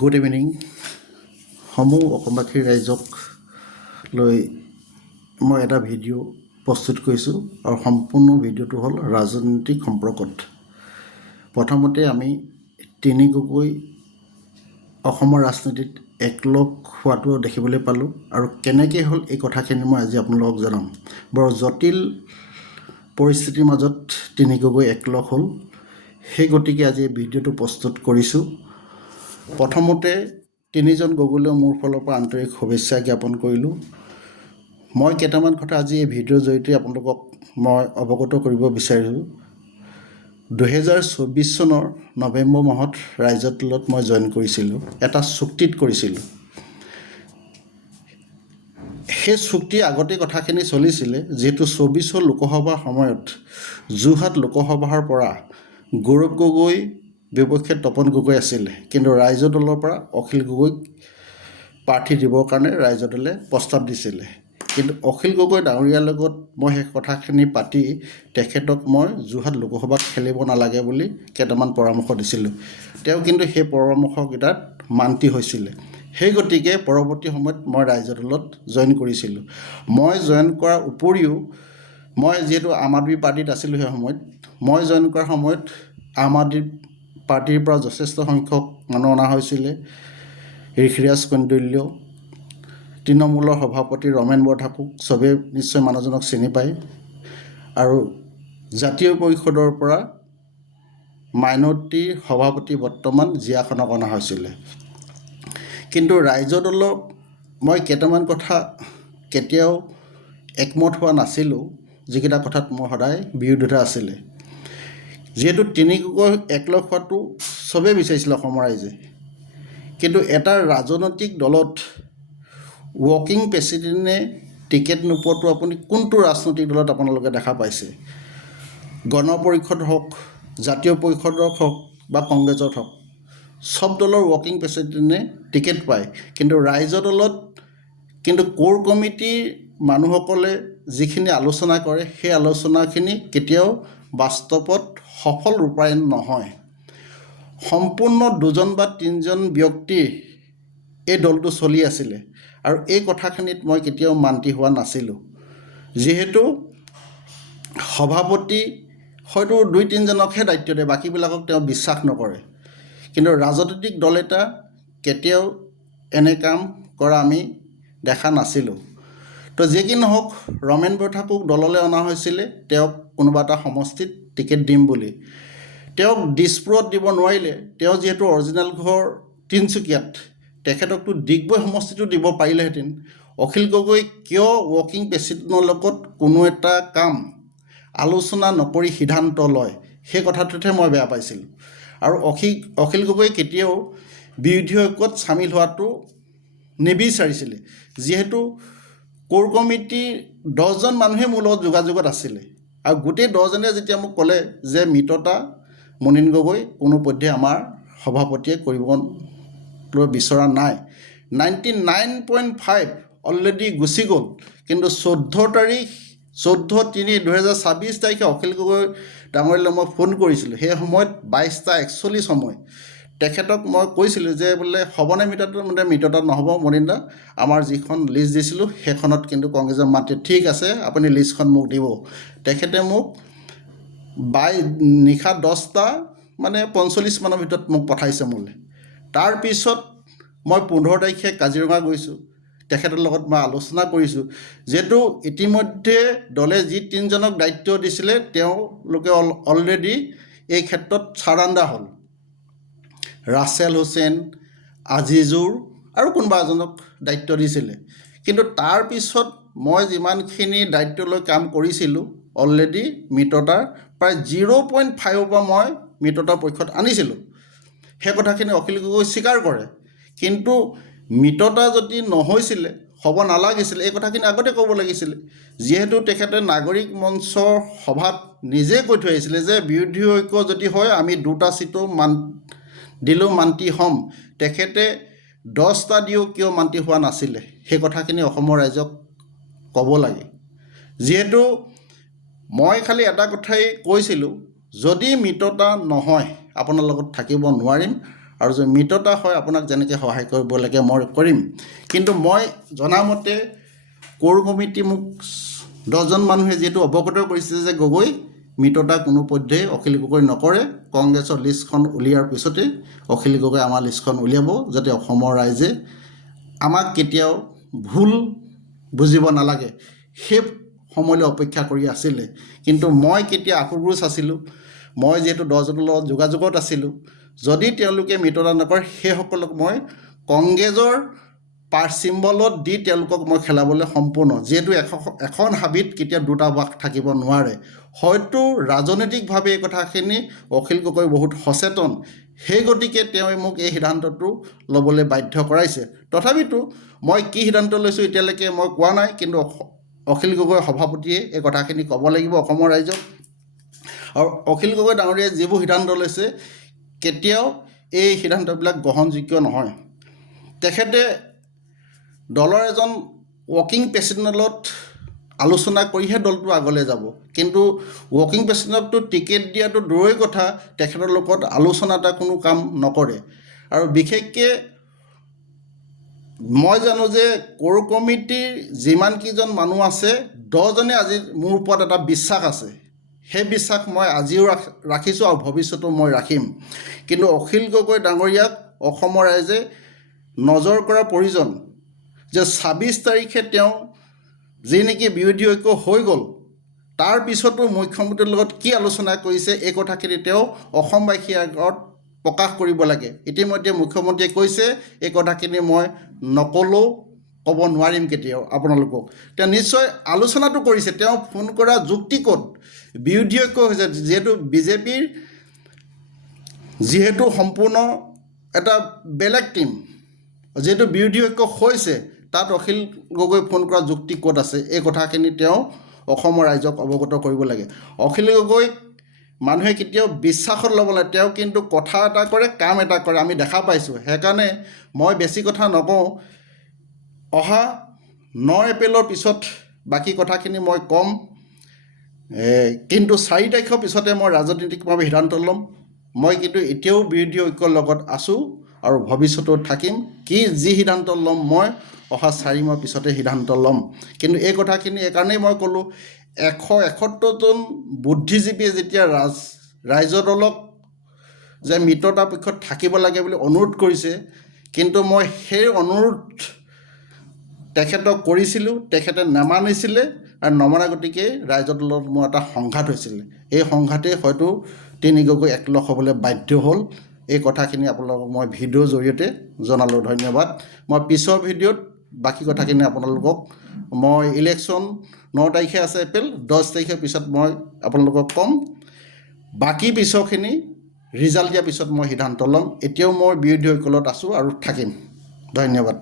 Good evening. সমূহ অসমবাসী ৰাইজক লৈ মই এটা ভিডিঅ' প্ৰস্তুত কৰিছোঁ আৰু সম্পূৰ্ণ ভিডিঅ'টো হ'ল ৰাজনৈতিক সম্পৰ্কত। প্ৰথমতে আমি তিনি গগৈ অসমৰ ৰাজনীতিত একলগ হোৱাটো দেখিবলৈ পালোঁ আৰু কেনেকৈ হ'ল এই কথাখিনি মই আজি আপোনালোকক জনাম। বৰ জটিল পৰিস্থিতিৰ মাজত তিনি গগৈ একলগ হ'ল, সেই গতিকে আজি এই ভিডিঅ'টো প্ৰস্তুত কৰিছোঁ। প্ৰথমতে তিনিজন গগৈলৈ মোৰ ফালৰ পৰা আন্তৰিক শুভেচ্ছা জ্ঞাপন কৰিলোঁ। মই কেইটামান কথা আজি এই ভিডিঅ'ৰ জৰিয়তে আপোনালোকক মই অৱগত কৰিব বিচাৰিছোঁ। 2024 চনৰ নৱেম্বৰ মাহত ৰাইজৰ দলত মই জইন কৰিছিলোঁ, এটা চুক্তিত কৰিছিলোঁ। সেই চুক্তিৰ আগতে কথাখিনি চলিছিলে, যিহেতু 24 লোকসভাৰ সময়ত যোৰহাট লোকসভাৰ পৰা গৌৰৱ গগৈ বিপক্ষে তপন গগৈ আছিলে, কিন্তু ৰাইজৰ দলৰ পৰা অখিল গগৈক প্ৰাৰ্থী দিবৰ কাৰণে ৰাইজৰ দলে প্ৰস্তাৱ দিছিলে। কিন্তু অখিল গগৈ ডাঙৰীয়াৰ লগত মই সেই কথাখিনি পাতি তেখেতক মই যোৰহাট লোকসভাত খেলিব নালাগে বুলি কেইটামান পৰামৰ্শ দিছিলোঁ। তেওঁ কিন্তু সেই পৰামৰ্শকেইটাত মান্তি হৈছিলে। সেই গতিকে পৰৱৰ্তী সময়ত মই ৰাইজৰ দলত জইন কৰিছিলোঁ। মই জইন কৰাৰ উপৰিও মই যিহেতু আম আদমি পাৰ্টিত আছিলোঁ, সেই সময়ত মই জইন কৰাৰ সময়ত আম আদমি পাৰ্টিৰ পৰা যথেষ্ট সংখ্যক মানুহ অনা হৈছিলে। ঋষিৰাজ কন্দল্য, তৃণমূলৰ সভাপতি ৰমেন বৰঠাকুৰ, চবেই নিশ্চয় মানুহজনক চিনি পায়, আৰু জাতীয় পৰিষদৰ পৰা মাইনৰিটিৰ সভাপতি বৰ্তমান জিয়াখনক অনা হৈছিলে। কিন্তু ৰাইজৰ দলৰ মই কেইটামান কথা কেতিয়াও একমত হোৱা নাছিলোঁ, যিকেইটা কথাত মোৰ সদায় বিৰোধিতা আছিলে। যিহেতু তিনি গগৈ একলগ হোৱাটো চবেই বিচাৰিছিলে অসমৰ ৰাইজে, কিন্তু এটা ৰাজনৈতিক দলত ৱৰ্কিং প্ৰেচিডেণ্টে টিকেট নোপোৱাটো আপুনি কোনটো ৰাজনৈতিক দলত আপোনালোকে দেখা পাইছে? গণ পৰিষদ হওক, জাতীয় পৰিষদৰ হওক বা কংগ্ৰেছত হওক, চব দলৰ ৱৰ্কিং প্ৰেচিডেণ্টে টিকেট পায়, কিন্তু ৰাইজৰ দলত কিন্তু কোৰ কমিটিৰ মানুহসকলে যিখিনি আলোচনা কৰে, সেই আলোচনাখিনি কেতিয়াও বাস্তৱত সফল ৰূপায়ণ নহয়। সম্পূৰ্ণ দুজন বা তিনিজন ব্যক্তিৰ এই দলটো চলি আছিলে, আৰু এই কথাখিনিত মই কেতিয়াও মান্তি হোৱা নাছিলোঁ। যিহেতু সভাপতি হয়তো দুই তিনিজনকহে দায়িত্ব দিয়ে, বাকীবিলাকক তেওঁ বিশ্বাস নকৰে, কিন্তু ৰাজনৈতিক দল এটা কেতিয়াও এনে কাম কৰা আমি দেখা নাছিলোঁ। তো যি কি নহওক, ৰমেন বৰঠাকুৰক দললৈ অনা হৈছিলে তেওঁক কোনোবা এটা সমষ্টিত টিকেট দিম বুলি। তেওঁক দিছপুৰত দিব নোৱাৰিলে, তেওঁ যিহেতু অৰিজিনেল ঘৰ তিনিচুকীয়াত, তেখেতকতো ডিগবৈ সমষ্টিটো দিব পাৰিলেহেঁতেন। অখিল গগৈ কিয় ৱৰ্কিং প্ৰেচিডেণ্টৰ লগত কোনো এটা কাম আলোচনা নকৰি সিদ্ধান্ত লয়, সেই কথাটোতহে মই বেয়া পাইছিলোঁ। আৰু অখিল গগৈ কেতিয়াও বিৰোধী ঐক্যত চামিল হোৱাটো নিবিচাৰিছিলে। যিহেতু কোৰ কমিটিৰ 10জন মানুহে মোৰ লগত যোগাযোগত আছিলে, আৰু গোটেই 10জনে যেতিয়া মোক ক'লে যে মিত্ৰতা মুনীন গগৈ কোনোপধ্যে আমাৰ সভাপতিয়ে কৰিবলৈ বিচৰা নাই, 99.5 অলৰেডি গুচি গ'ল। কিন্তু 14/3/2024 তাৰিখে অখিল গগৈ ডাঙৰীয়ালৈ মই ফোন কৰিছিলোঁ। সেই সময়ত 22:41 সময়। তেখেতক মই কৈছিলোঁ যে বোলে হ'বনে মিত্ৰতা? মানে মিত্ৰতা নহ'ব মুনীন দা, আমাৰ যিখন লিষ্ট দিছিলোঁ সেইখনত কিন্তু কংগ্ৰেছৰ মাতি, ঠিক আছে আপুনি লিষ্টখন মোক দিব। তেখেতে মোক নিশা 10:45 মানৰ ভিতৰত মোক পঠাইছে মোলৈ। তাৰপিছত মই 15 তাৰিখে কাজিৰঙা গৈছোঁ, তেখেতৰ লগত মই আলোচনা কৰিছোঁ। যিহেতু ইতিমধ্যে দলে যি তিনিজনক দায়িত্ব দিছিলে, তেওঁলোকে অলৰেডি এই ক্ষেত্ৰত চাৰাণ্ডা হ'ল। ৰাছেল হুছেইন, আজিজুৰ আৰু কোনোবা এজনক দায়িত্ব দিছিলে। কিন্তু তাৰপিছত মই যিমানখিনি দায়িত্ব লৈ কাম কৰিছিলোঁ, অলৰেডি মিত্ৰতাৰ প্ৰায় 0.5 পৰা মই মিত্ৰতাৰ পক্ষত আনিছিলোঁ। সেই কথাখিনি অখিল গগৈ স্বীকাৰ কৰে। কিন্তু মিত্ৰতা যদি নহৈছিলে, হ'ব নালাগিছিলে, এই কথাখিনি আগতে ক'ব লাগিছিলে। যিহেতু তেখেতে নাগৰিক মঞ্চৰ সভাত নিজে কৈ থৈ আহিছিলে যে বিৰোধী ঐক্য যদি হয় আমি 2টা ছিটো দিলেও মান্তি হ'ম। তেখেতে 10টা দিও কিয় মান্তি হোৱা নাছিলে, সেই কথাখিনি অসমৰ ৰাইজক ক'ব লাগে। যিহেতু মই খালি এটা কথাই কৈছিলোঁ, যদি মিত্ৰতা নহয় আপোনাৰ লগত থাকিব নোৱাৰিম, আৰু যদি মিততা হয় আপোনাক যেনেকৈ সহায় কৰিব লাগে মই কৰিম। কিন্তু মই জনামতে কোৰ কমিটি মোক 10জন মানুহে যিহেতু অৱগত কৰিছে যে গগৈ মিততা কোনো পধ্যেই অখিল গগৈ নকৰে। কংগ্ৰেছৰ লিষ্টখন উলিওৱাৰ পিছতেই অখিল গগৈ আমাৰ লিষ্টখন উলিয়াব, যাতে অসমৰ ৰাইজে আমাক কেতিয়াও ভুল বুজিব নালাগে, সেই সময়লৈ অপেক্ষা কৰি আছিলে। কিন্তু মই কেতিয়া আশুগোজ আছিলোঁ, মই যিহেতু 10জনৰ লগত যোগাযোগত আছিলোঁ, যদি তেওঁলোকে মিততা নকৰে সেইসকলক মই কংগ্ৰেছৰ চিম্বলত দি তেওঁলোকক মই খেলাবলৈ সম্পূৰ্ণ, যিহেতু এখন হাবিত কেতিয়া দুটা বাঘ থাকিব নোৱাৰে। হয়তো ৰাজনৈতিকভাৱে এই কথাখিনি অখিল গগৈ বহুত সচেতন, সেই গতিকে তেওঁ মোক এই সিদ্ধান্তটো ল'বলৈ বাধ্য কৰাইছে। তথাপিতো মই কি সিদ্ধান্ত লৈছোঁ এতিয়ালৈকে মই কোৱা নাই, কিন্তু অখিল গগৈ সভাপতিয়ে এই কথাখিনি ক'ব লাগিব অসমৰ ৰাইজক। আৰু অখিল গগৈ ডাঙৰীয়াই যিবোৰ সিদ্ধান্ত লৈছে কেতিয়াও এই সিদ্ধান্তবিলাক গ্ৰহণযোগ্য নহয়। তেখেতে দলৰ এজন ৱৰ্কিং প্ৰেচিডেণ্টত আলোচনা কৰিহে দলটো আগলৈ যাব, কিন্তু ৱৰ্কিং প্ৰেচিডেণ্টকতো টিকেট দিয়াটো দূৰৈ কথা, তেখেতৰ লগত আলোচনা এটা কোনো কাম নকৰে। আৰু বিশেষকৈ মই জানো যে কোৰ কমিটিৰ যিমানকেইজন মানুহ আছে 10জনে আজি মোৰ ওপৰত এটা বিশ্বাস আছে, সেই বিশ্বাস মই আজিও ৰাখিছোঁ আৰু ভৱিষ্যতেও মই ৰাখিম। কিন্তু অখিল গগৈ ডাঙৰীয়াক অসমৰ ৰাইজে নজৰ কৰাৰ প্ৰয়োজন যে 26 তাৰিখে তেওঁ যি নেকি বিৰোধী ঐক্য হৈ গ'ল, তাৰ পিছতো মুখ্যমন্ত্ৰীৰ লগত কি আলোচনা কৰিছে এই কথাখিনি তেওঁ অসমবাসীৰ আগত প্ৰকাশ কৰিব লাগে। ইতিমধ্যে মুখ্যমন্ত্ৰীয়ে কৈছে এই কথাখিনি মই নক'লেও ক'ব নোৱাৰিম কেতিয়াও আপোনালোকক। তেওঁ নিশ্চয় আলোচনাটো কৰিছে, তেওঁ ফোন কৰা যুক্তি ক'ত? বিৰোধী ঐক্য হৈছে, যিহেতু বিজেপিৰ যিহেতু সম্পূৰ্ণ এটা বেলেগ টীম, যিহেতু বিৰোধী ঐক্য হৈছে, তাত অখিল গগৈ ফোন কৰা যুক্তি ক'ত আছে? এই কথাখিনি তেওঁ অসমৰ ৰাইজক অৱগত কৰিব লাগে। অখিল গগৈক মানুহে কেতিয়াও বিশ্বাসত ল'ব লাগে, তেওঁ কিন্তু কথা এটা কৰে কাম এটা কৰে, আমি দেখা পাইছোঁ। সেইকাৰণে মই বেছি কথা নকওঁ, অহা 9 এপ্ৰিলৰ পিছত বাকী কথাখিনি মই ক'ম। কিন্তু 4 তাৰিখৰ পিছতে মই ৰাজনৈতিকভাৱে সিদ্ধান্ত ল'ম। মই কিন্তু এতিয়াও বিৰোধী ঐক্যৰ লগত আছোঁ আৰু ভৱিষ্যতেও থাকিম। যি সিদ্ধান্ত ল'ম মই অহা 4 মাহৰ পিছতে সিদ্ধান্ত ল'ম। কিন্তু এই কথাখিনি এইকাৰণেই মই ক'লোঁ, 171জন বুদ্ধিজীৱীয়ে যেতিয়া ৰাইজৰ দলক যে মিত্ৰতাৰ পক্ষত থাকিব লাগে বুলি অনুৰোধ কৰিছে, কিন্তু মই সেই অনুৰোধ তেখেতক কৰিছিলোঁ, তেখেতে নামানিছিলে আৰু নমনা গতিকে ৰাইজৰ দলত মোৰ এটা সংঘাত হৈছিলে। এই সংঘাতেই হয়তো তিনি গগৈ একলগ হ'বলৈ বাধ্য হ'ল। এই কথাখিনি আপোনালোকক মই ভিডিঅ'ৰ জৰিয়তে জনালোঁ। ধন্যবাদ। মই পিছৰ ভিডিঅ'ত বাকী কথাখিনি আপোনালোকক মই ইলেকশ্যন 9 তাৰিখে আছে এপ্ৰিল, 10 তাৰিখৰ পিছত মই আপোনালোকক ক'ম। বাকী পিছৰখিনি ৰিজাল্ট দিয়াৰ পিছত মই সিদ্ধান্ত ল'ম। এতিয়াও মই বিৰোধী ঐক্যত আছোঁ আৰু থাকিম। ধন্যবাদ।